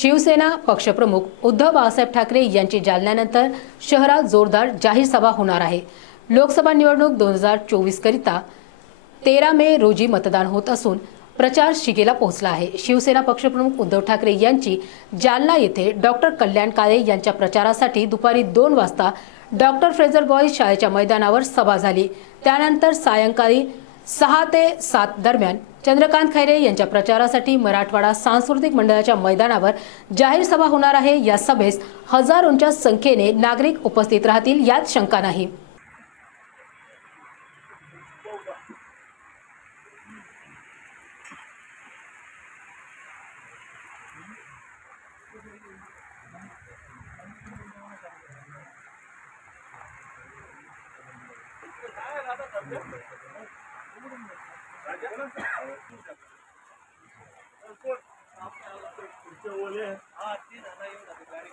शिवसेना पक्षप्रमुख उद्धव बाळासाहेब ठाकरे यांची जालन्यानंतर शहरात जोरदार जाहीर सभा होणार आहे. लोकसभा निवडणूक दोन हजार चोवीस करिता तेरा मे रोजी मतदान होत असून प्रचार शिगेला पोहोचला आहे. शिवसेना पक्षप्रमुख उद्धव ठाकरे यांची जालना येथे डॉक्टर कल्याण काळे यांच्या प्रचारासाठी दुपारी दोन वाजता डॉक्टर फ्रेझर बॉईज शाळेच्या मैदानावर सभा झाली. त्यानंतर सायंकाळी सहा ते सात दरम्यान चंद्रकांत खैरे यांच्या प्रचारासाठी मराठवाडा सांस्कृतिक मंडळाच्या मैदानावर जाहीर सभा होणार आहे. या सभेस हजारोंच्या संख्येने नागरिक उपस्थित राहतील यात शंका नाही. ओले हा तीन हजार